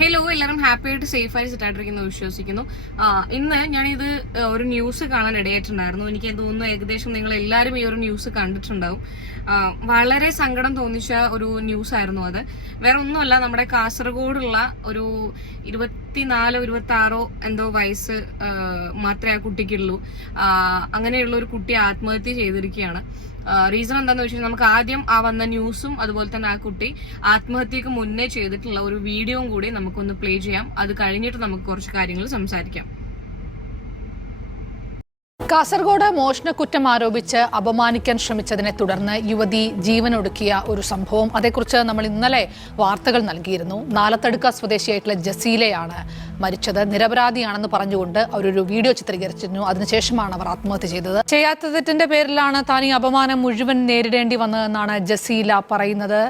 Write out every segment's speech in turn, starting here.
Hello, എല്ലാവരും happy ആയിട്ട് safe ആയി സെറ്റായിട്ടിരിക്കുന്നു വിശ്വസിക്കുന്നു. ഇന്ന് ഞാനിത് ഒരു ന്യൂസ് കാണാൻ ഇടയായിട്ടുണ്ടായിരുന്നു. എനിക്ക് തോന്നുന്നു ഏകദേശം നിങ്ങൾ എല്ലാവരും ഈ ഒരു ന്യൂസ് കണ്ടിട്ടുണ്ടാവും. വളരെ സങ്കടം തോന്നിച്ച ഒരു ന്യൂസ് ആയിരുന്നു അത്. വേറെ ഒന്നുമല്ല, നമ്മുടെ കാസർഗോഡുള്ള ഒരു 24-26 എന്തോ വയസ്സ് മാത്രമേ ആ കുട്ടിക്കുള്ളൂ. അങ്ങനെയുള്ള ഒരു കുട്ടി ആത്മഹത്യ ചെയ്തിരിക്കുകയാണ്. റീസൺ എന്താണെന്ന് വെച്ചാൽ നമുക്ക് ആദ്യം ആ വന്ന ന്യൂസും അതുപോലെ തന്നെ ആ കുട്ടി ആത്മഹത്യക്ക് മുന്നേ ചെയ്തിട്ടുള്ള ഒരു വീഡിയോയും കൂടി നമുക്കൊന്ന് പ്ലേ ചെയ്യാം. അത് കഴിഞ്ഞിട്ട് നമുക്ക് കുറച്ച് കാര്യങ്ങൾ സംസാരിക്കാം. കാസർഗോഡ് മോഷണക്കുറ്റം ആരോപിച്ച് അപമാനിക്കാൻ ശ്രമിച്ചതിനെ തുടർന്ന് യുവതി ജീവനൊടുക്കിയ ഒരു സംഭവം, അതേക്കുറിച്ച് നമ്മൾ ഇന്നലെ വാർത്തകൾ നൽകിയിരുന്നു. നാലത്തടുക്ക സ്വദേശിയായിട്ടുള്ള ജസീലയാണ് മരിച്ചത്. നിരപരാധിയാണെന്ന് പറഞ്ഞുകൊണ്ട് അവരൊരു വീഡിയോ ചിത്രീകരിച്ചിരുന്നു. അതിനുശേഷമാണ് അവർ ആത്മഹത്യ ചെയ്തത്. ചെയ്യാത്ത തെറ്റിന്റെ പേരിലാണ് താൻ ഈ അപമാനം മുഴുവൻ നേരിടേണ്ടി വന്നതെന്നാണ് ജസീല പറയുന്നത്.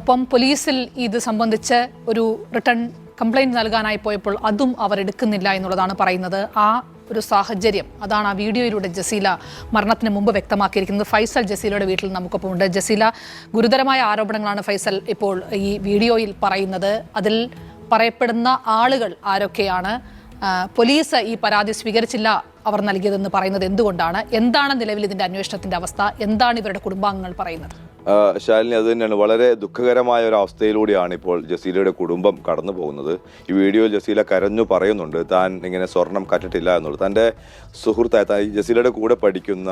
ഒപ്പം പോലീസിൽ ഇത് സംബന്ധിച്ച് ഒരു റിട്ടേൺ കംപ്ലൈന്റ് നൽകാനായി പോയപ്പോൾ അതും അവർ എടുക്കുന്നില്ല എന്നുള്ളതാണ് പറയുന്നത്. ആ ഒരു സാഹചര്യം അതാണ് ആ വീഡിയോയിലൂടെ ജസീല മരണത്തിന് മുമ്പ് വ്യക്തമാക്കിയിരിക്കുന്നത്. ഫൈസൽ ജസീലയുടെ വീട്ടിൽ നമുക്കൊപ്പം ഉണ്ട്. ജസീല, ഗുരുതരമായ ആരോപണങ്ങളാണ് ഫൈസൽ ഇപ്പോൾ ഈ വീഡിയോയിൽ പറയുന്നത്. അതിൽ പറയപ്പെടുന്ന ആളുകൾ ആരൊക്കെയാണ്? പോലീസ് ഈ പരാതി സ്വീകരിച്ചില്ല അവർ നൽകിയതെന്ന് പറയുന്നത് എന്തുകൊണ്ടാണ്? എന്താണ് നിലവിൽ ഇതിന്റെ അന്വേഷണത്തിന്റെ അവസ്ഥ? എന്താണ് ഇവരുടെ കുടുംബാംഗങ്ങൾ പറയുന്നത്? ശാലിനി, അത് തന്നെയാണ്. വളരെ ദുഃഖകരമായ ഒരു അവസ്ഥയിലൂടെയാണ് ഇപ്പോൾ ജസീലയുടെ കുടുംബം കടന്നു പോകുന്നത്. ഈ വീഡിയോയിൽ ജസീല കരഞ്ഞു പറയുന്നുണ്ട് താൻ ഇങ്ങനെ സ്വർണം കറ്റിട്ടില്ല എന്നുള്ളത്. തൻ്റെ സുഹൃത്തായ ജസീലയുടെ കൂടെ പഠിക്കുന്ന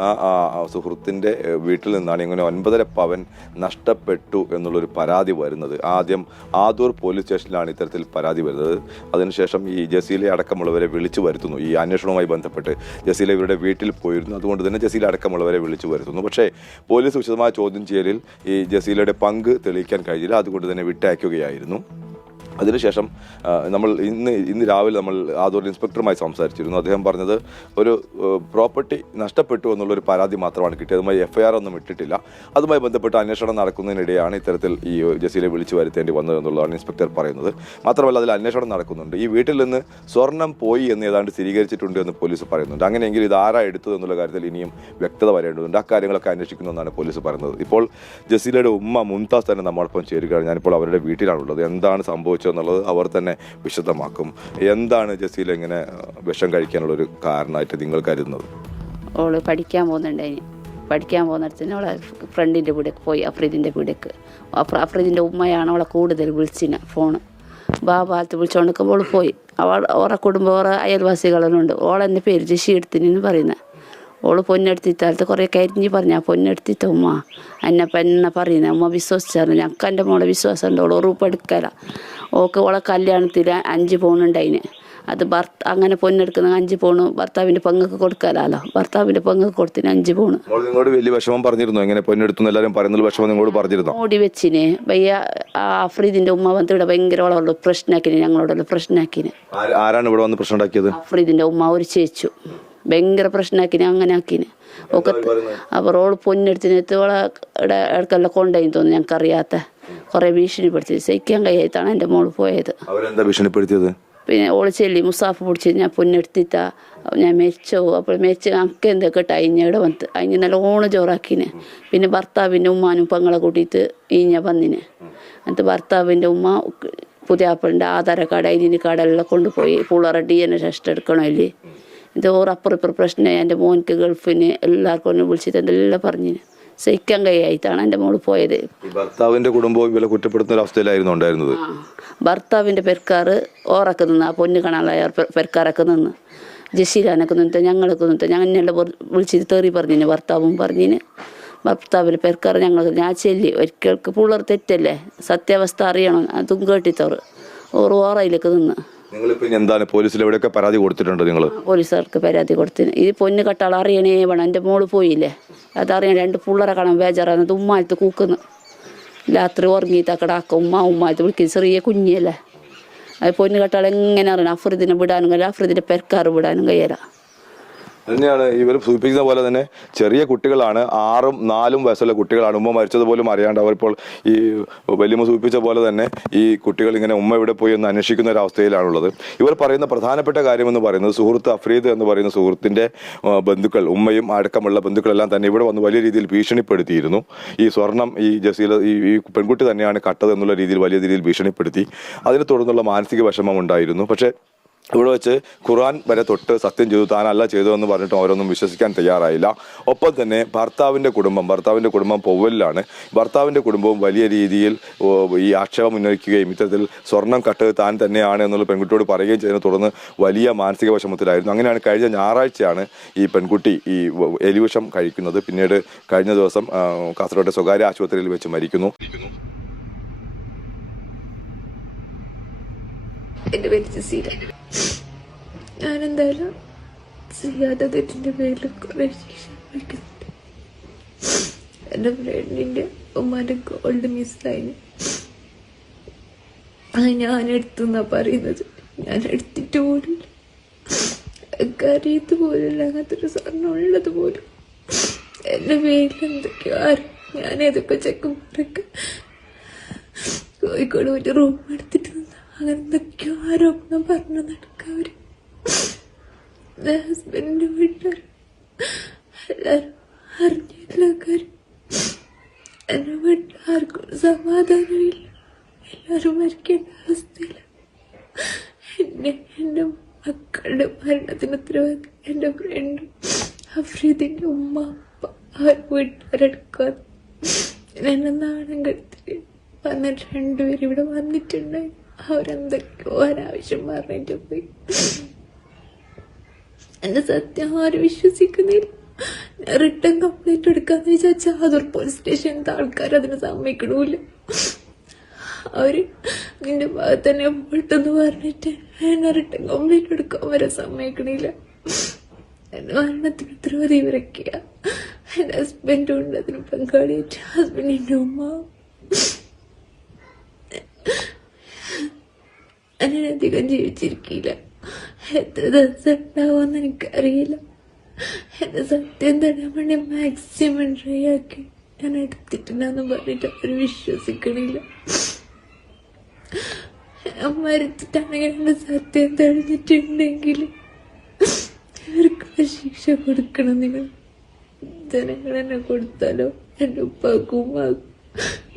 സുഹൃത്തിൻ്റെ വീട്ടിൽ നിന്നാണ് ഇങ്ങനെ 9.5 പവൻ നഷ്ടപ്പെട്ടു എന്നുള്ളൊരു പരാതി വരുന്നത്. ആദ്യം ആദൂർ പോലീസ് സ്റ്റേഷനിലാണ് ഇത്തരത്തിൽ പരാതി വരുന്നത്. അതിനുശേഷം ഈ ജസീല അടക്കമുള്ളവരെ വിളിച്ചു വരുത്തുന്നു. ഈ അന്വേഷണവുമായി ബന്ധപ്പെട്ട് ജസീല ഇവരുടെ വീട്ടിൽ പോയിരുന്നു. അതുകൊണ്ട് തന്നെ ജസീല അടക്കമുള്ളവരെ വിളിച്ചു വരുത്തുന്നു. പക്ഷേ പോലീസ് വിശദമായ ചോദ്യം ചെയ്യലിൽ ഈ ജസീലയുടെ പങ്ക് തെളിയിക്കാൻ കഴിഞ്ഞില്ല. അതുകൊണ്ട് തന്നെ വിട്ടയക്കുകയായിരുന്നു. അതിനുശേഷം നമ്മൾ ഇന്ന് രാവിലെ നമ്മൾ ആദൂർ ഇൻസ്പെക്ടറുമായി സംസാരിച്ചിരുന്നു. അദ്ദേഹം പറഞ്ഞത് ഒരു പ്രോപ്പർട്ടി നഷ്ടപ്പെട്ടു എന്നുള്ളൊരു പരാതി മാത്രമാണ് കിട്ടിയത്. അതുമായി FIR ഒന്നും ഇട്ടിട്ടില്ല. അതുമായി ബന്ധപ്പെട്ട് അന്വേഷണം നടക്കുന്നതിനിടെയാണ് ഇത്തരത്തിൽ ഈ ജസീലെ വിളിച്ചു വരുത്തേണ്ടി വന്നത് എന്നുള്ളതാണ് ഇൻസ്പെക്ടർ പറയുന്നത്. മാത്രമല്ല, അതിൽ അന്വേഷണം നടക്കുന്നുണ്ട്. ഈ വീട്ടിൽ നിന്ന് സ്വർണം പോയി എന്ന് ഏതാണ്ട് സ്ഥിരീകരിച്ചിട്ടുണ്ട് എന്ന് പോലീസ് പറയുന്നുണ്ട്. അങ്ങനെയെങ്കിൽ ഇത് ആരാ എടുത്തത് എന്നുള്ള കാര്യത്തിൽ ഇനിയും വ്യക്തത വരേണ്ടതുണ്ട്. ആ കാര്യങ്ങളൊക്കെ അന്വേഷിക്കുമെന്നാണ് പോലീസ് പറയുന്നത്. ഇപ്പോൾ ജസീലയുടെ ഉമ്മ മുംതാസ് തന്നെ നമ്മോടൊപ്പം ചേരുകയാണ്. ഞാനിപ്പോൾ അവരുടെ വീട്ടിലാണുള്ളത്. എന്താണ് സംഭവിച്ചത് എന്നുള്ളത് അവർ തന്നെ വിശദമാക്കും. എന്താണ് ജസീല ഇങ്ങനെ വിഷം കഴിക്കാനുള്ള ഒരു കാരണമായിട്ട് നിങ്ങൾ കരുതുന്നത്? ഓള് പഠിക്കാൻ പോകുന്നിടത്തിന് അവളെ ഫ്രണ്ടിൻ്റെ വീടേക്ക് പോയി, അഫ്രീദിൻ്റെ വീടേക്ക്. അഫ്രീദിൻ്റെ ഉമ്മയാണ് അവളെ കൂടുതൽ വിളിച്ചിന് ഫോണ്. ബാബാലത്ത് വിളിച്ചുകൊണ്ടിരിക്കുമ്പോൾ ഓള് പോയി. ഓറെ കുടുംബം ഓറെ അയൽവാസികളെല്ലാം ഉണ്ട്. ഓളെൻ്റെ പേര് ജഷി എടുത്തിനെന്ന് പറയുന്നത്. ഓള് പൊന്നെടുത്തിത്താലത്ത് കുറേ കരിഞ്ഞ് പറഞ്ഞ പൊന്നെടുത്തിത്ത ഉമ്മ എന്നെ പറയുന്നത്. ഉമ്മ വിശ്വസിച്ചായിരുന്നു. ഞങ്ങൾക്ക് എൻ്റെ മോളെ വിശ്വാസം ഉണ്ട്. ഓള് ഉറപ്പ് എടുക്കല. ഓൾക്ക് ഓളെ കല്യാണത്തിൽ 5 പൗനുണ്ടായിന്. അത് അങ്ങനെ പൊന്നെടുക്കുന്ന 5 പൗണ് ഭർത്താവിൻ്റെ പങ്കക്ക് കൊടുക്കാലോ. ഭർത്താവിൻ്റെ പങ്കക്ക് കൊടുത്തിന് 5 പൗണ്. വലിയ വിഷമം പറഞ്ഞിരുന്നു. എങ്ങനെ പൊന്നെടുത്തു എല്ലാവരും പറയുന്നത് വിഷമം നിങ്ങളോട് പറഞ്ഞിരുന്നു? ഓടി വെച്ചിന് വയ്യ. അഫ്രീദിൻ്റെ ഉമ്മ വന്നിട്ട് ഇവിടെ ഭയങ്കര ഓളോട് പ്രശ്നമാക്കിന്. ഞങ്ങളോടുള്ള പ്രശ്നമാക്കിന്. ആരാണ് ഇവിടെ വന്ന് പ്രശ്നം ഉണ്ടാക്കിയത്? അഫ്രീദിൻ്റെ ഉമ്മ ഒരു ചേച്ചു ഭയങ്കര പ്രശ്നമാക്കിന്. അങ്ങനെ ആക്കിന്. ഒക്കെ അപ്പോൾ ഓള് പൊന്നെടുത്തിനകത്ത് ഓളെ ഇടക്കെല്ലാം കൊണ്ടുപോയി തോന്നുന്നു. ഞങ്ങൾക്കറിയാത്ത കുറേ ഭീഷണിപ്പെടുത്തി സഹിക്കാൻ കഴിയായിട്ടാണ് എൻ്റെ മോള് പോയത്. അവരെന്താ ഭീഷണിപ്പെടുത്തിയത്? പിന്നെ ഓള് ചെല്ലി മുസാഫ് പിടിച്ച് ഞാൻ പൊന്നെടുത്തിട്ടാ ഞാൻ മരിച്ചോ. അപ്പോൾ മരിച്ച് ഞങ്ങൾക്ക് എന്തൊക്കെ അയിഞ്ഞവിടെ വന്ന് അയിഞ്ഞ് നല്ല ഓണ് ചോറാക്കിന്. പിന്നെ ഭർത്താവിൻ്റെ ഉമ്മാനും പെങ്ങളെ കൂട്ടിയിട്ട് ഈഞ്ഞ വന്നിന്. എന്നിട്ട് ഭർത്താവിൻ്റെ ഉമ്മ പുതിയാപ്പിളിൻ്റെ ആധാര കാർഡ് ഐഡൻറ്റി കാർഡെല്ലാം കൊണ്ടുപോയി പുള്ളറെ DNA ടെസ്റ്റ് എടുക്കണമല്ലേ. ഇത് ഓറപ്പുറപ്പുറം പ്രശ്നമായി. എൻ്റെ മോനിക്ക് ഗൾഫിന് എല്ലാവർക്കും ഒന്ന് വിളിച്ചിട്ട് എന്തെല്ലാം പറഞ്ഞിന്. സഹിക്കാൻ കഴിയായിട്ടാണ് എൻ്റെ മോള് പോയത്. ഭർത്താവിൻ്റെ കുടുംബവും ഇവരെ കുറ്റപ്പെടുത്തുന്ന ഒരു അവസ്ഥയിലായിരുന്നു ഉണ്ടായിരുന്നത്. ഭർത്താവിൻ്റെ പെരക്കാർ ഓറൊക്കെ നിന്ന്, ആ പൊന്നു കാണാനായ പെരക്കാരൊക്കെ നിന്ന്, ജസീലാനൊക്കെ നിന്നിട്ട് ഞങ്ങളൊക്കെ നിന്നിട്ട് ഞങ്ങളെല്ലാം വിളിച്ചിട്ട് തെറി പറഞ്ഞിന്. ഭർത്താവും പറഞ്ഞിന്. ഭർത്താവിൻ്റെ പെരക്കാർ ഞാൻ ചെല്ലി ഒരിക്കൽക്ക് പുള്ളർ തെറ്റല്ലേ, സത്യാവസ്ഥ അറിയണം. അതും കേട്ടിത്തോറ് ഓറയിലേക്ക് നിന്ന്. എന്താണ് പോലീസിൽ എവിടെയൊക്കെ പരാതി കൊടുത്തിട്ടുണ്ട് നിങ്ങൾ? പോലീസുകാർക്ക് പരാതി കൊടുത്തിന്. ഇത് പൊന്ന് കട്ടാൾ അറിയണേ വേണം. എൻ്റെ മോള് പോയില്ലേ, അതറിയാൻ 2 പിള്ളേരെ കാണാൻ ബേജാറാണ്. ഉമ്മാലത്ത് കൂക്കുന്നു. രാത്രി ഉറങ്ങിയിട്ടാക്കടാക്ക ഉമ്മാലത്ത് വിളിക്കുന്നത്. ചെറിയ കുഞ്ഞല്ലേ. അത് പൊന്ന് കട്ടാൾ എങ്ങനെ അറിയണം? അഫ്രീദിനെ വിടാനും കഴിയില്ല, അഫ്രീദിൻ്റെ പെരക്കാർ വിടാനും കഴിയില്ല. തന്നെയാണ് ഇവർ സൂചിപ്പിക്കുന്ന പോലെ തന്നെ ചെറിയ കുട്ടികളാണ്, 6ഉം 4ഉം വയസ്സുള്ള കുട്ടികളാണ്. ഉമ്മ മരിച്ചത് പോലും അറിയാണ്ട് അവരിപ്പോൾ ഈ വലിയമ്മ സൂചിപ്പിച്ച പോലെ തന്നെ ഈ കുട്ടികൾ ഇങ്ങനെ ഉമ്മ ഇവിടെ പോയി എന്ന് അന്വേഷിക്കുന്ന ഒരു അവസ്ഥയിലാണുള്ളത്. ഇവർ പറയുന്ന പ്രധാനപ്പെട്ട കാര്യമെന്ന് പറയുന്നത് സുഹൃത്ത് അഫ്രീദ് എന്ന് പറയുന്ന സുഹൃത്തിൻ്റെ ബന്ധുക്കൾ, ഉമ്മയും അടക്കമുള്ള ബന്ധുക്കളെല്ലാം തന്നെ ഇവിടെ വന്ന് വലിയ രീതിയിൽ ഭീഷണിപ്പെടുത്തിയിരുന്നു. ഈ സ്വർണം ഈ ജസീല ഈ പെൺകുട്ടി തന്നെയാണ് കട്ടത് എന്നുള്ള രീതിയിൽ വലിയ രീതിയിൽ ഭീഷണിപ്പെടുത്തി. അതിനെ തുടർന്നുള്ള മാനസിക വിഷമം ഉണ്ടായിരുന്നു. പക്ഷേ ഇവിടെ വെച്ച് ഖുർആൻ വരെ തൊട്ട് സത്യം ചെയ്തു, താനല്ല ചെയ്തതെന്ന് പറഞ്ഞിട്ട് ഓരോന്നും വിശ്വസിക്കാൻ തയ്യാറായില്ല. ഒപ്പം തന്നെ ഭർത്താവിൻ്റെ കുടുംബം പൊവ്വലിലാണ്. ഭർത്താവിൻ്റെ കുടുംബവും വലിയ രീതിയിൽ ഈ ആക്ഷേപം ഉന്നയിക്കുകയും ഇത്തരത്തിൽ സ്വർണം കട്ടത് താൻ തന്നെയാണ് എന്നുള്ള പെൺകുട്ടിയോട് പറയുകയും ചെയ്തതിനെ തുടർന്ന് വലിയ മാനസിക വിഷമത്തിലായിരുന്നു. അങ്ങനെയാണ് കഴിഞ്ഞ ഞായറാഴ്ചയാണ് ഈ പെൺകുട്ടി ഈ എലിവിഷം കഴിക്കുന്നത്. പിന്നീട് കഴിഞ്ഞ ദിവസം കാസർഗോഡ് സ്വകാര്യ ആശുപത്രിയിൽ വെച്ച് മരിക്കുന്നു. എൻ്റെ പേര് ജസീല. ഞാനെന്തായാലും ചെയ്യാത്ത തെറ്റിൻ്റെ പേരിൽ കുറേ ശിക്ഷ വയ്ക്കുന്നുണ്ട്. എൻ്റെ ഫ്രണ്ടിൻ്റെ ഉമ്മാൻ്റെ ഗോൾഡ് മിസ്സായിന്. അത് ഞാൻ എടുത്തെന്നാ പറയുന്നത്. ഞാൻ എടുത്തിട്ട് പോലും അറിയത്ത് പോലും അങ്ങനത്തെ ഒരു സ്വർണ്ണം ഉള്ളത് പോലും എൻ്റെ പേരിൽ എന്തൊക്കെയോ ഞാൻ ഏതൊക്കെ ചെക്കന്മാരൊക്കെ കോഴിക്കോട് ഒരു റൂം എടുത്തിട്ട് അങ്ങനെ എന്തൊക്കെയോ ആരോപണം പറഞ്ഞു നടക്കുക. അവര് ഹസ്ബൻഡിന്റെ വീട്ടുകാർ എല്ലാരും അറിഞ്ഞില്ല കാര്യം. എന്റെ വീട്ടിൽ ആർക്കും സമാധാനമില്ല. എല്ലാരും മരിക്കേണ്ട അവസ്ഥയില്ല. എന്റെ മക്കളുടെ മരണത്തിന് ഉത്തരവാദി എന്റെ ഫ്രണ്ടും അഫ്രീദിന്റെ ഉമ്മ അപ്പ അവർ വീട്ടുകാരെടുക്കാതെ എന്നെ നാണം കെടുത്തിട്ട് വന്നിട്ട് 2 പേര് ഇവിടെ വന്നിട്ടുണ്ടായി. അവരെന്തൊക്കെയോ അനാവശ്യം പറഞ്ഞിട്ട് പോയി. എന്റെ സത്യം ആരും വിശ്വസിക്കുന്നില്ല. ഞാൻ റിട്ടേൺ കംപ്ലൈന്റ് എടുക്കാന്ന് വിചാരിച്ചാൽ ആദൂർ പോലീസ് സ്റ്റേഷനിലത്തെ ആൾക്കാർ അതിന് സമ്മതിക്കണമില്ല. അവര് നിന്റെ ഭാഗത്ത് തന്നെ പെട്ടെന്ന് പറഞ്ഞിട്ട് എന്നെ റിട്ടേൺ കംപ്ലൈന്റ് എടുക്കാൻ വരെ സമ്മതിക്കണില്ല. എന്റെ മരണത്തിന് ഉത്തരവാദി ഇവരൊക്കെയാ. എന്റെ ഹസ്ബൻഡും ഉണ്ട് അതിന് പങ്കാളിയായിട്ട്. ഹസ്ബൻഡിന്റെ ഉമ്മ അതിനധികം ജീവിച്ചിരിക്കില്ല. എത്ര ദിവസം ഉണ്ടാവുമെന്ന് എനിക്കറിയില്ല. എന്റെ സത്യം തരാൻ വേണ്ടി മാക്സിമം ട്രൈ ആക്കി ഞാൻ എടുത്തിട്ടില്ലെന്ന് പറഞ്ഞിട്ട് അവർ വിശ്വസിക്കണില്ല. മരിച്ചിട്ടാണെങ്കിൽ എന്റെ സത്യം തെളിഞ്ഞിട്ടുണ്ടെങ്കിൽ ഇവർക്കുള്ള ശിക്ഷ കൊടുക്കണം. നിങ്ങൾ ജനങ്ങൾ എന്നെ കൊടുത്താലോ എന്റെ ഉപ്പാക്കും ഉമ്മാക്കും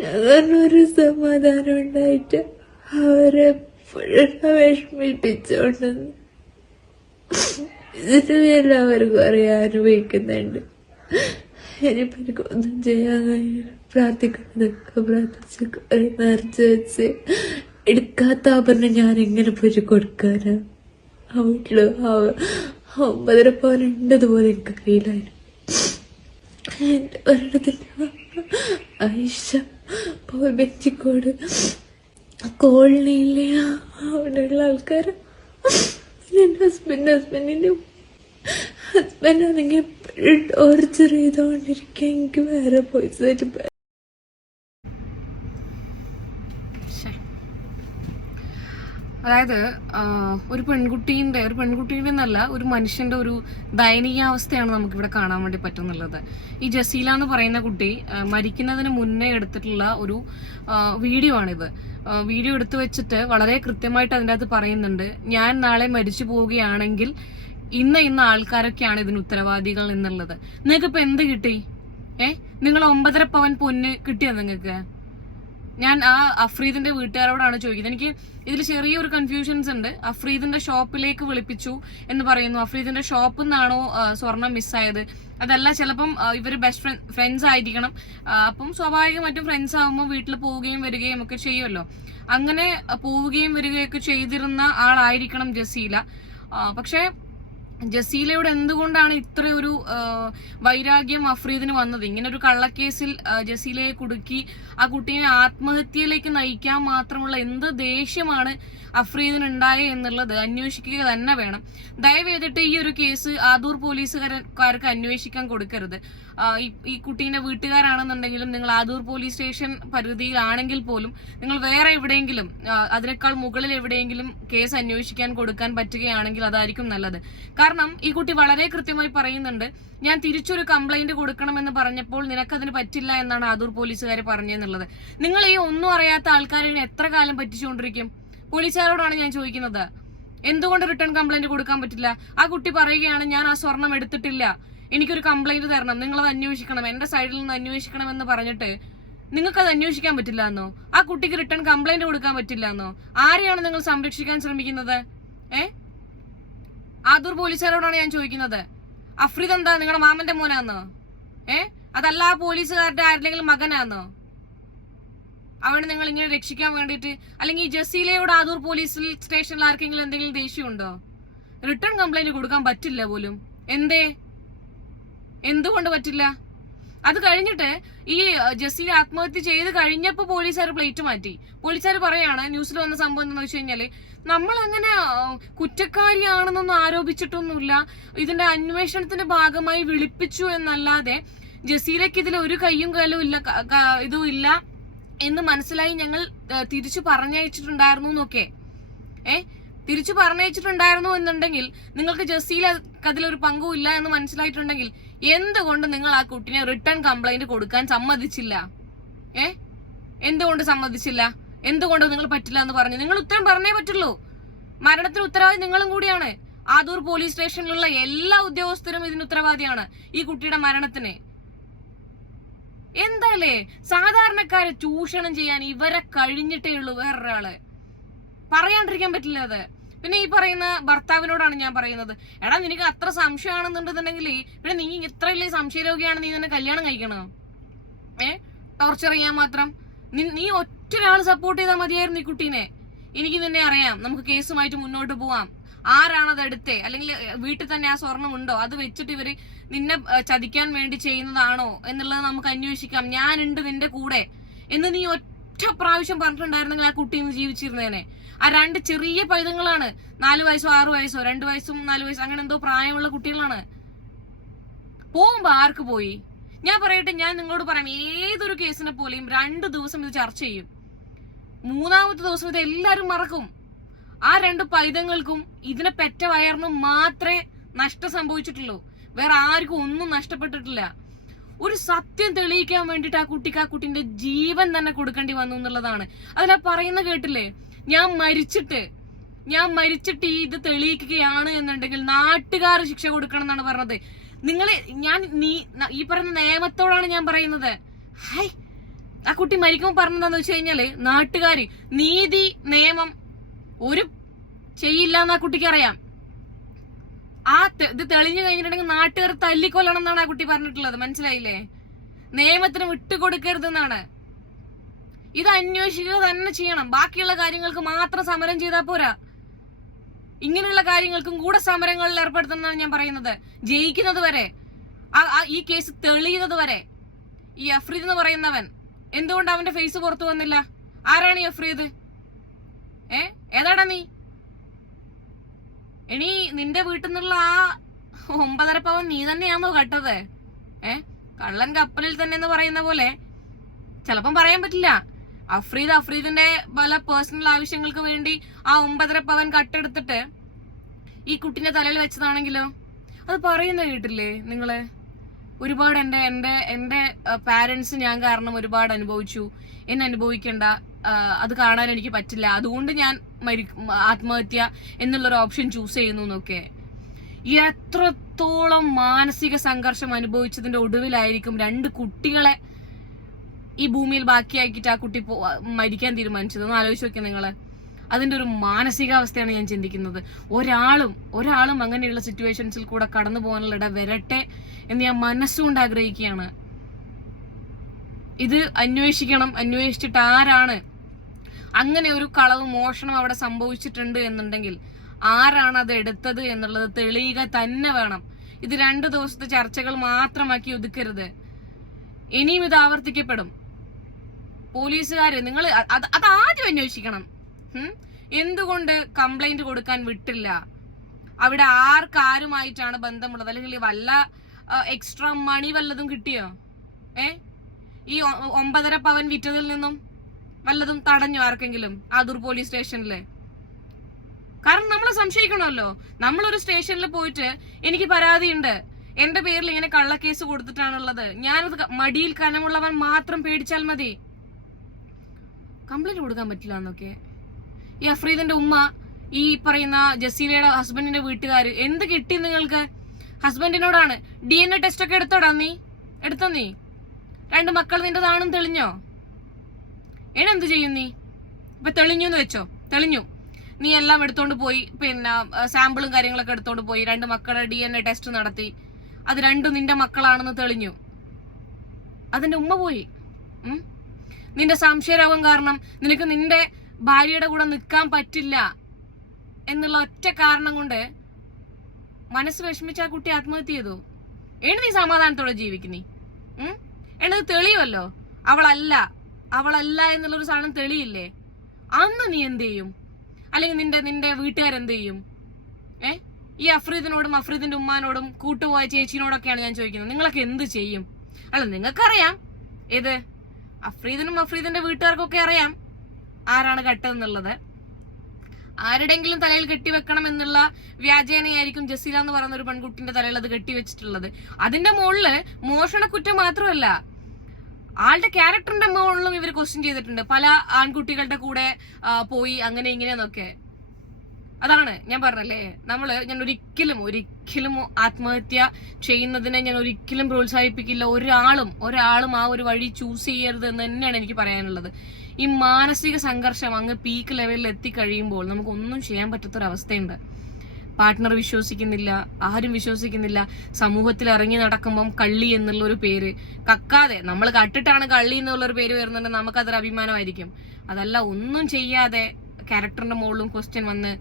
ഞാൻ കാരണം ഒരു സമാധാനം ഉണ്ടായിട്ട് അവരെ വിഷമിപ്പിച്ചോണ്ടെന്ന് ഇതിന് എല്ലാവർക്കും അറിയാൻ അനുഭവിക്കുന്നുണ്ട്. ഇനിയിപ്പോ എനിക്കൊന്നും ചെയ്യാൻ കഴിയില്ല. പ്രാർത്ഥിക്കുന്നതൊക്കെ പ്രാർത്ഥിച്ച് നേർച്ച വെച്ച് എടുക്കാത്ത ആഭരണം ഞാൻ എങ്ങനെ പോയി കൊടുക്കാനാ? ആ വീട്ടില് 9.5 പവൻ ഉണ്ടതുപോലെ എനിക്കറിയില്ലായിരുന്നു. എന്റെ മരണത്തിന്റെ ആയിഷ ബെഞ്ചിക്കോട് കോളനിയിലെ അവിടെയുള്ള ആൾക്കാർ എന്റെ ഹസ്ബൻഡിന്റെ ഹസ്ബൻഡാണെങ്കിൽ ടോർച്ചർ ചെയ്തോണ്ടിരിക്കുക. എനിക്ക് വേറെ പോയിസായിട്ട് അതായത് ഒരു പെൺകുട്ടീൻ്റെ എന്നല്ല, ഒരു മനുഷ്യന്റെ ഒരു ദയനീയാവസ്ഥയാണ് നമുക്കിവിടെ കാണാൻ വേണ്ടി പറ്റുന്നുള്ളത്. ഈ ജസീല എന്ന് പറയുന്ന കുട്ടി മരിക്കുന്നതിന് മുന്നേ എടുത്തിട്ടുള്ള ഒരു വീഡിയോ ആണിത്. വീഡിയോ എടുത്തു വെച്ചിട്ട് വളരെ കൃത്യമായിട്ട് അതിൻ്റെ അകത്ത് പറയുന്നുണ്ട്, ഞാൻ നാളെ മരിച്ചു പോവുകയാണെങ്കിൽ ഇന്ന ആൾക്കാരൊക്കെയാണ് ഇതിന് ഉത്തരവാദികൾ എന്നുള്ളത്. നിങ്ങൾക്ക് ഇപ്പൊ എന്ത് കിട്ടി? നിങ്ങൾ 9.5 പവൻ പൊന്ന് കിട്ടിയോ നിങ്ങൾക്ക്? ഞാൻ ആ അഫ്രീദിന്റെ വീട്ടുകാരോടാണ് ചോദിക്കുന്നത്. എനിക്ക് ഇതിൽ ചെറിയൊരു കൺഫ്യൂഷൻസ് ഉണ്ട്. അഫ്രീദിന്റെ ഷോപ്പിലേക്ക് വിളിപ്പിച്ചു എന്ന് പറയുന്നു. അഫ്രീദിന്റെ ഷോപ്പിൽ നിന്നാണോ സ്വർണം മിസ്സായത്? അതല്ല, ചിലപ്പം ഇവര് ബെസ്റ്റ് ഫ്രണ്ട്സ് ആയിരിക്കണം. അപ്പം സ്വാഭാവികമായിട്ടും ഫ്രണ്ട്സ് ആകുമ്പോൾ വീട്ടിൽ പോവുകയും വരികയും ഒക്കെ ചെയ്യുമല്ലോ. അങ്ങനെ പോവുകയും വരികയൊക്കെ ചെയ്തിരുന്ന ആളായിരിക്കണം ജസീല. പക്ഷെ ജസീലയോട് എന്തുകൊണ്ടാണ് ഇത്രയൊരു വൈരാഗ്യം അഫ്രീദിന് വന്നത്? ഇങ്ങനെ ഒരു കള്ളക്കേസിൽ ജസീലയെ കുടുക്കി ആ കുട്ടീനെ ആത്മഹത്യയിലേക്ക് നയിക്കാൻ മാത്രമുള്ള എന്ത് ദേഷ്യമാണ് അഫ്രീദിന് ഉണ്ടായത് എന്നുള്ളത് അന്വേഷിക്കുക തന്നെ വേണം. ദയവേദിട്ട് ഈ ഒരു കേസ് ആദൂർ പോലീസുകാർക്ക് അന്വേഷിക്കാൻ കൊടുക്കരുത്. ഈ കുട്ടീന്റെ വീട്ടുകാരാണെന്നുണ്ടെങ്കിലും നിങ്ങൾ ആദൂർ പോലീസ് സ്റ്റേഷൻ പരിധിയിലാണെങ്കിൽ പോലും നിങ്ങൾ വേറെ എവിടെയെങ്കിലും അതിനേക്കാൾ മുകളിൽ എവിടെയെങ്കിലും കേസ് അന്വേഷിക്കാൻ കൊടുക്കാൻ പറ്റുകയാണെങ്കിൽ അതായിരിക്കും നല്ലത്. കാരണം ഈ കുട്ടി വളരെ കൃത്യമായി പറയുന്നുണ്ട്, ഞാൻ തിരിച്ചൊരു കംപ്ലൈന്റ് കൊടുക്കണമെന്ന് പറഞ്ഞപ്പോൾ നിനക്കതിന് പറ്റില്ല എന്നാണ് ആദൂർ പോലീസുകാർ പറഞ്ഞെന്നുള്ളത്. നിങ്ങൾ ഈ ഒന്നും അറിയാത്ത ആൾക്കാരെ എത്ര കാലം പറ്റിച്ചുകൊണ്ടിരിക്കും? പോലീസുകാരോടാണ് ഞാൻ ചോദിക്കുന്നത്. എന്തുകൊണ്ട് റിട്ടേൺ കംപ്ലൈന്റ് കൊടുക്കാൻ പറ്റില്ല? ആ കുട്ടി പറയുകയാണ്, ഞാൻ ആ സ്വർണം എടുത്തിട്ടില്ല, എനിക്കൊരു കംപ്ലൈന്റ് തരണം, നിങ്ങളത് അന്വേഷിക്കണം, എന്റെ സൈഡിൽ നിന്ന് അന്വേഷിക്കണം എന്ന് പറഞ്ഞിട്ട് നിങ്ങൾക്കത് അന്വേഷിക്കാൻ പറ്റില്ല എന്നോ? ആ കുട്ടിക്ക് റിട്ടേൺ കംപ്ലൈന്റ് കൊടുക്കാൻ പറ്റില്ല എന്നോ? ആരെയാണ് നിങ്ങൾ സംരക്ഷിക്കാൻ ശ്രമിക്കുന്നത്? ആദൂർ പോലീസുകാരോടാണ് ഞാൻ ചോദിക്കുന്നത്. അഫ്രീദ് എന്താ നിങ്ങളുടെ മാമന്റെ മോനാന്നോ? അതല്ല ആ പോലീസുകാരുടെ ആരുടെങ്കിലും മകനാന്നോ? അവനെ നിങ്ങൾ ഇങ്ങനെ രക്ഷിക്കാൻ വേണ്ടിയിട്ട്, അല്ലെങ്കിൽ ജസീലയോട് ആദൂർ പോലീസ് സ്റ്റേഷനിൽ ആർക്കെങ്കിലും എന്തെങ്കിലും ദേഷ്യമുണ്ടോ? റിട്ടേൺ കംപ്ലൈന്റ് കൊടുക്കാൻ പറ്റില്ല പോലും. എന്തുകൊണ്ട് പറ്റില്ല? അത് കഴിഞ്ഞിട്ട് ഈ ജസീല ആത്മഹത്യ ചെയ്ത് കഴിഞ്ഞപ്പോ പോലീസുകാർ പ്ലേറ്റ് മാറ്റി. പോലീസുകാർ പറയാണ്, ന്യൂസിൽ വന്ന സംഭവം എന്താണെന്ന് വെച്ച് കഴിഞ്ഞാല്, നമ്മൾ അങ്ങനെ കുറ്റക്കാരിയാണെന്നൊന്നും ആരോപിച്ചിട്ടൊന്നുമില്ല, ഇതിന്റെ അന്വേഷണത്തിന്റെ ഭാഗമായി വിളിപ്പിച്ചു എന്നല്ലാതെ ജസീലയ്ക്ക് ഇതിൽ ഒരു കയ്യും കാലും ഇല്ല, ഇതും ഇല്ല എന്ന് മനസ്സിലായി ഞങ്ങൾ തിരിച്ചു പറഞ്ഞയച്ചിട്ടുണ്ടായിരുന്നു എന്നൊക്കെ. തിരിച്ചു പറഞ്ഞയച്ചിട്ടുണ്ടായിരുന്നു എന്നുണ്ടെങ്കിൽ, നിങ്ങൾക്ക് ജസീലക്ക് അതിലൊരു പങ്കും ഇല്ല എന്ന് മനസ്സിലായിട്ടുണ്ടെങ്കിൽ എന്തുകൊണ്ട് നിങ്ങൾ ആ കുട്ടിനെ റിട്ടേൺ കംപ്ലൈന്റ് കൊടുക്കാൻ സമ്മതിച്ചില്ല? എന്തുകൊണ്ട് സമ്മതിച്ചില്ല? എന്തുകൊണ്ട് നിങ്ങൾ പറ്റില്ല എന്ന് പറഞ്ഞു? നിങ്ങൾ ഉത്തരം പറഞ്ഞേ പറ്റുള്ളൂ. മരണത്തിന് ഉത്തരവാദി നിങ്ങളും കൂടിയാണ്. ആദൂർ പോലീസ് സ്റ്റേഷനിലുള്ള എല്ലാ ഉദ്യോഗസ്ഥരും ഇതിന് ഉത്തരവാദിയാണ്, ഈ കുട്ടിയുടെ മരണത്തിന്. എന്താല്ലേ സാധാരണക്കാരെ ചൂഷണം ചെയ്യാൻ ഇവരെ കഴിഞ്ഞിട്ടേ ഉള്ളൂ വേറൊരാള്. പറയാണ്ടിരിക്കാൻ പറ്റില്ല അത്. പിന്നെ ഈ പറയുന്ന ഭർത്താവിനോടാണ് ഞാൻ പറയുന്നത്, എടാ നിനക്ക് അത്ര സംശയമാണെന്നുണ്ടെന്നുണ്ടെങ്കിൽ പിന്നെ നീ ഇത്രയല്ലേ സംശയരോഗിയാണ്, നീ തന്നെ കല്യാണം കഴിക്കണോ? ടോർച്ചർ ചെയ്യാൻ മാത്രം നീ ഒറ്റൊരാൾ സപ്പോർട്ട് ചെയ്താൽ മതിയായിരുന്നു ഈ കുട്ടീനെ. എനിക്ക് നിന്നെ അറിയാം, നമുക്ക് കേസുമായിട്ട് മുന്നോട്ട് പോവാം. ആരാണത് എടുത്തേ, അല്ലെങ്കിൽ വീട്ടിൽ തന്നെ ആ സ്വർണം ഉണ്ടോ, അത് വെച്ചിട്ട് ഇവര് നിന്നെ ചതിക്കാൻ വേണ്ടി ചെയ്യുന്നതാണോ എന്നുള്ളത് നമുക്ക് അന്വേഷിക്കാം, ഞാനുണ്ട് നിന്റെ കൂടെ എന്ന് നീ ഒറ്റ പ്രാവശ്യം പറഞ്ഞിട്ടുണ്ടായിരുന്നെങ്കിൽ ആ കുട്ടി ഇന്ന് ജീവിച്ചിരുന്നേനെ. ആ 2 ചെറിയ പൈതങ്ങളാണ്, 4 വയസ്സോ 6 വയസ്സോ 2 വയസ്സും 4 വയസ്സും അങ്ങനെ എന്തോ പ്രായമുള്ള കുട്ടികളാണ്. പോകുമ്പോ ആർക്ക് പോയി? ഞാൻ പറയട്ടെ, ഞാൻ നിങ്ങളോട് പറയാം, ഏതൊരു കേസിനെ പോലെയും 2 ദിവസം ഇത് ചർച്ച ചെയ്യും, 3-ാമത്തെ ദിവസം ഇത് എല്ലാരും മറക്കും. ആ 2 പൈതങ്ങൾക്കും ഇതിനെ പെറ്റ വയറിനും മാത്രമേ നഷ്ടം സംഭവിച്ചിട്ടുള്ളൂ, വേറെ ആർക്കും ഒന്നും നഷ്ടപ്പെട്ടിട്ടില്ല. ഒരു സത്യം തെളിയിക്കാൻ വേണ്ടിട്ട് ആ കുട്ടിന്റെ ജീവൻ തന്നെ കൊടുക്കേണ്ടി വന്നു എന്നുള്ളതാണ്. അതിനാ പറയുന്ന കേട്ടില്ലേ, ഞാൻ മരിച്ചിട്ട് ഇത് തെളിയിക്കുകയാണ് എന്നുണ്ടെങ്കിൽ നാട്ടുകാർ ശിക്ഷ കൊടുക്കണം എന്നാണ് പറഞ്ഞത്. ഈ പറയുന്ന നിയമത്തോടാണ് ഞാൻ പറയുന്നത്. ആ കുട്ടി മരിക്കുമ്പോൾ പറഞ്ഞതെന്ന് വെച്ച് കഴിഞ്ഞാല്, നാട്ടുകാര് നീതി നിയമം ഒരു ചെയ്യില്ല എന്ന് ആ കുട്ടിക്ക് അറിയാം. ഇത് തെളിഞ്ഞു കഴിഞ്ഞിട്ടുണ്ടെങ്കിൽ നാട്ടുകാർ തല്ലിക്കൊല്ലണം എന്നാണ് ആ കുട്ടി പറഞ്ഞിട്ടുള്ളത്. മനസ്സിലായില്ലേ? നിയമത്തിന് വിട്ടുകൊടുക്കരുതെന്നാണ്. ഇത് അന്വേഷിക്കുക തന്നെ ചെയ്യണം. ബാക്കിയുള്ള കാര്യങ്ങൾക്ക് മാത്രം സമരം ചെയ്താൽ പോരാ, ഇങ്ങനെയുള്ള കാര്യങ്ങൾക്കും കൂടെ സമരങ്ങളിൽ ഏർപ്പെടുത്തണമെന്നാണ് ഞാൻ പറയുന്നത്. ജയിക്കുന്നത് വരെ, ഈ കേസ് തെളിയുന്നത് വരെ. ഈ അഫ്രീദ് എന്ന് പറയുന്നവൻ എന്തുകൊണ്ട് അവന്റെ ഫേസ് പുറത്തു വന്നില്ല? ആരാണ് ഈ അഫ്രീദ്? ഏതാടാ നീ? ഇനി നിന്റെ വീട്ടിൽ നിന്നുള്ള ആ 9.5 പവൻ നീ തന്നെയാണോ കട്ടത്? കള്ളൻ കപ്പലിൽ തന്നെ എന്ന് പറയുന്ന പോലെ ചിലപ്പം പറയാൻ പറ്റില്ല. അഫ്രീദിന്റെ പല പേഴ്സണൽ ആവശ്യങ്ങൾക്ക് വേണ്ടി ആ 9.5 പവൻ കട്ടെടുത്തിട്ട് ഈ കുട്ടിന്റെ തലയിൽ വെച്ചതാണെങ്കിലോ? അത് പറയുന്ന കേട്ടില്ലേ നിങ്ങള്? ഒരുപാട് എന്റെ പാരന്റ്സ് ഞാൻ കാരണം ഒരുപാട് അനുഭവിച്ചു, എന്നെ അനുഭവിക്കണ്ട, അത് കാണാൻ എനിക്ക് പറ്റില്ല, അതുകൊണ്ട് ഞാൻ ആത്മഹത്യ എന്നുള്ളൊരു ഓപ്ഷൻ ചൂസ് ചെയ്യുന്നു എന്നൊക്കെ. എത്രത്തോളം മാനസിക സംഘർഷം അനുഭവിച്ചതിന്റെ ഒടുവിലായിരിക്കും 2 കുട്ടികളെ ഈ ഭൂമിയിൽ ബാക്കിയാക്കിയിട്ട് ആ കുട്ടി മരിക്കാൻ തീരുമാനിച്ചത്. ഒന്ന് ആലോചിച്ച് നോക്കിയാൽ നിങ്ങള്. അതിന്റെ ഒരു മാനസികാവസ്ഥയാണ് ഞാൻ ചിന്തിക്കുന്നത്. ഒരാളും അങ്ങനെയുള്ള സിറ്റുവേഷൻസിൽ കൂടെ കടന്നു പോകാനുള്ള ഇട വരട്ടെ എന്ന് ഞാൻ മനസ്സുകൊണ്ട് ആഗ്രഹിക്കുകയാണ്. ഇത് അന്വേഷിക്കണം. അന്വേഷിച്ചിട്ട് ആരാണ് അങ്ങനെ ഒരു കളവ് മോഷണം അവിടെ സംഭവിച്ചിട്ടുണ്ട് എന്നുണ്ടെങ്കിൽ ആരാണ് അത് എടുത്തത് എന്നുള്ളത് തെളിയുക തന്നെ വേണം. ഇത് 2 ദിവസത്തെ ചർച്ചകൾ മാത്രമാക്കി ഒതുക്കരുത്. ഇനിയും ഇത് ആവർത്തിക്കപ്പെടും. പോലീസുകാര് നിങ്ങൾ അത് ആദ്യം അന്വേഷിക്കണം. എന്തുകൊണ്ട് കംപ്ലൈന്റ് കൊടുക്കാൻ വിട്ടില്ല? അവിടെ ആരുമായിട്ടാണ് ബന്ധമുള്ളത്? അല്ലെങ്കിൽ വല്ല എക്സ്ട്രാ മണി വല്ലതും കിട്ടിയോ? ഈ 9.5 പവൻ വിറ്റതിൽ നിന്നും വല്ലതും തടഞ്ഞു ആർക്കെങ്കിലും? ആദൂർ പോലീസ് സ്റ്റേഷനില് കാരണം നമ്മളെ സംശയിക്കണമല്ലോ. നമ്മളൊരു സ്റ്റേഷനിൽ പോയിട്ട് എനിക്ക് പരാതിയുണ്ട്, എന്റെ പേരിൽ ഇങ്ങനെ കള്ളക്കേസ് കൊടുത്തിട്ടാണുള്ളത്, ഞാനത് മടിയിൽ കനമുള്ളവൻ മാത്രം പേടിച്ചാൽ മതി, കംപ്ലൈന്റ് കൊടുക്കാൻ പറ്റില്ല എന്നൊക്കെ. ഈ അഫ്രീദിന്റെ ഉമ്മ, ഈ പറയുന്ന ജസീലയുടെ ഹസ്ബൻഡിന്റെ വീട്ടുകാര് എന്ത് കിട്ടി നിങ്ങൾക്ക്? ഹസ്ബൻഡിനോടാണ് DNA ടെസ്റ്റ് ഒക്കെ എടുത്തോ നീ? 2 മക്കൾ നിന്റെതാണെന്ന് തെളിഞ്ഞോ? എന്ത് ചെയ്യും നീ? ഇപ്പൊ തെളിഞ്ഞു എന്ന് വെച്ചോ, തെളിഞ്ഞു, നീ എല്ലാം എടുത്തോണ്ട് പോയി, പിന്നെ സാമ്പിളും കാര്യങ്ങളൊക്കെ എടുത്തോണ്ട് പോയി, 2 മക്കളുടെ DNA ടെസ്റ്റ് നടത്തി, അത് 2 നിന്റെ മക്കളാണെന്ന് തെളിഞ്ഞു. അതിന്റെ ഉമ്മ പോയി. നിന്റെ സംശയരോഗം കാരണം നിനക്ക് നിന്റെ ഭാര്യയുടെ കൂടെ നിൽക്കാൻ പറ്റില്ല എന്നുള്ള ഒറ്റ കാരണം കൊണ്ട് മനസ്സ് വിഷമിച്ച ആ കുട്ടി ആത്മഹത്യ ചെയ്തു. നീ സമാധാനത്തോടെ ജീവിക്കുന്നീ? എന്നത് തെളിയുമല്ലോ. അവളല്ല എന്നുള്ളൊരു സാധനം തെളിയില്ലേ? അന്ന് നീ എന്ത് ചെയ്യും? അല്ലെങ്കിൽ നിന്റെ വീട്ടുകാരെന്ത് ചെയ്യും? ഈ അഫ്രീദിനോടും അഫ്രീദിന്റെ ഉമ്മാനോടും കൂട്ടുപോയ ചേച്ചിനോടൊക്കെയാണ് ഞാൻ ചോദിക്കുന്നത്. നിങ്ങളൊക്കെ എന്ത് ചെയ്യും? അല്ല, നിങ്ങൾക്കറിയാം, ഏത് അഫ്രീദിനും അഫ്രീദിന്റെ വീട്ടുകാർക്കൊക്കെ അറിയാം ആരാണ് കട്ടതെന്നുള്ളത്. ആരുടെങ്കിലും തലയിൽ കെട്ടിവെക്കണം എന്നുള്ള വ്യാജേനയായിരിക്കും ജസീല എന്ന് പറയുന്ന ഒരു പെൺകുട്ടിന്റെ തലയിൽ അത് കെട്ടിവെച്ചിട്ടുള്ളത്. അതിന്റെ മുകളില് മോഷണക്കുറ്റം മാത്രമല്ല, ആളുടെ ക്യാരക്ടറിന്റെ മുകളിലും ഇവർ ക്വസ്റ്റ്യൻ ചെയ്തിട്ടുണ്ട്. പല ആൺകുട്ടികളുടെ കൂടെ പോയി അങ്ങനെ ഇങ്ങനെയെന്നൊക്കെ. അതാണ് ഞാൻ പറഞ്ഞല്ലേ, ഞാൻ ഒരിക്കലും ആത്മഹത്യ ചെയ്യുന്നതിനെ ഞാൻ ഒരിക്കലും പ്രോത്സാഹിപ്പിക്കില്ല. ഒരാളും ആ ഒരു വഴി ചൂസ് ചെയ്യരുത് എന്ന് തന്നെയാണ് എനിക്ക് പറയാനുള്ളത്. ഈ മാനസിക സംഘർഷം അങ്ങ് പീക്ക് ലെവലിൽ എത്തിക്കഴിയുമ്പോൾ നമുക്കൊന്നും ചെയ്യാൻ പറ്റാത്തൊരവസ്ഥയുണ്ട്. പാർട്ട്ണർ വിശ്വസിക്കുന്നില്ല, ആരും വിശ്വസിക്കുന്നില്ല. സമൂഹത്തിൽ ഇറങ്ങി നടക്കുമ്പം കള്ളി എന്നുള്ള ഒരു പേര് കക്കാതെ, നമ്മൾ കട്ടിട്ടാണ് കള്ളി എന്നുള്ളൊരു പേര് വരുന്നുണ്ടെങ്കിൽ നമുക്കതൊരു അഭിമാനമായിരിക്കും. അതല്ല, ഒന്നും ചെയ്യാതെ ക്യാരക്ടറിന്റെ മുകളിലും ക്വസ്റ്റ്യൻ വന്ന്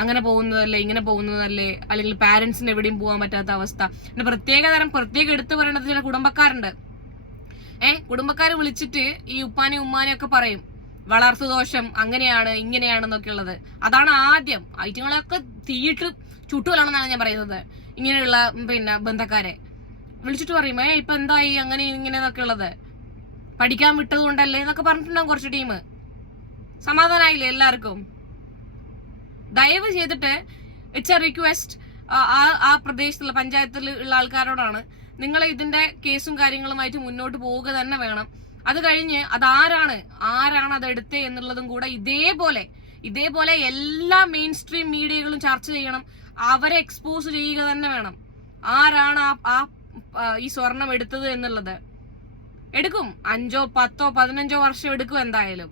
അങ്ങനെ പോകുന്നതല്ലേ, ഇങ്ങനെ പോകുന്നതല്ലേ, അല്ലെങ്കിൽ പാരന്റ്സിന് എവിടെയും പോകാൻ പറ്റാത്ത അവസ്ഥ. പിന്നെ പ്രത്യേകം എടുത്തു പറയേണ്ടത് ചില കുടുംബക്കാരുണ്ട്. കുടുംബക്കാര് വിളിച്ചിട്ട് ഈ ഉപ്പാനെയും ഉമ്മാനെയും ഒക്കെ പറയും, വളർത്തു ദോഷം അങ്ങനെയാണ് ഇങ്ങനെയാണെന്നൊക്കെ ഉള്ളത്. അതാണ് ആദ്യം ഐറ്റങ്ങളൊക്കെ തീയിട്ട് ചുട്ടുകൊല്ലണമെന്നാണ് ഞാൻ പറയുന്നത്. ഇങ്ങനെയുള്ള ബന്ധക്കാരെ വിളിച്ചിട്ട് പറയും, ഇപ്പൊ എന്തായി അങ്ങനെ ഇങ്ങനെന്നൊക്കെ ഉള്ളത്, പഠിക്കാൻ വിട്ടത് കൊണ്ടല്ലേ എന്നൊക്കെ പറഞ്ഞിട്ടുണ്ടാവും കുറച്ച് ടീം. സമാധാനമായില്ലേ എല്ലാവർക്കും? ദയവ് ചെയ്തിട്ട് ഇറ്റ്സ് എ റിക്വസ്റ്റ് ആ പ്രദേശത്തുള്ള പഞ്ചായത്തിൽ ഉള്ള ആൾക്കാരോടാണ്, നിങ്ങൾ ഇതിന്റെ കേസും കാര്യങ്ങളുമായിട്ട് മുന്നോട്ട് പോവുക തന്നെ വേണം. അത് കഴിഞ്ഞ് അതാരാണ് അത് എടുത്തേ എന്നുള്ളതും കൂടെ ഇതേപോലെ എല്ലാ മെയിൻ സ്ട്രീം മീഡിയകളും ചർച്ച ചെയ്യണം. അവരെ എക്സ്പോസ് ചെയ്യുക തന്നെ വേണം. ആരാണ് ഈ സ്വർണം എടുത്തത് എന്നുള്ളത്. എടുക്കും 5, 10, 15 വർഷം എടുക്കും എന്തായാലും.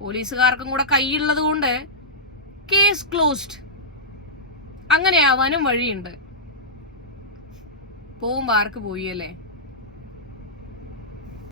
പോലീസുകാർക്കും കൂടെ കൈയുള്ളത് കൊണ്ട് കേസ് ക്ലോസ്ഡ്. അങ്ങനെ ആവാനും വഴിയുണ്ട്. പോകുമ്പോ ആർക്ക് പോയി അല്ലേ?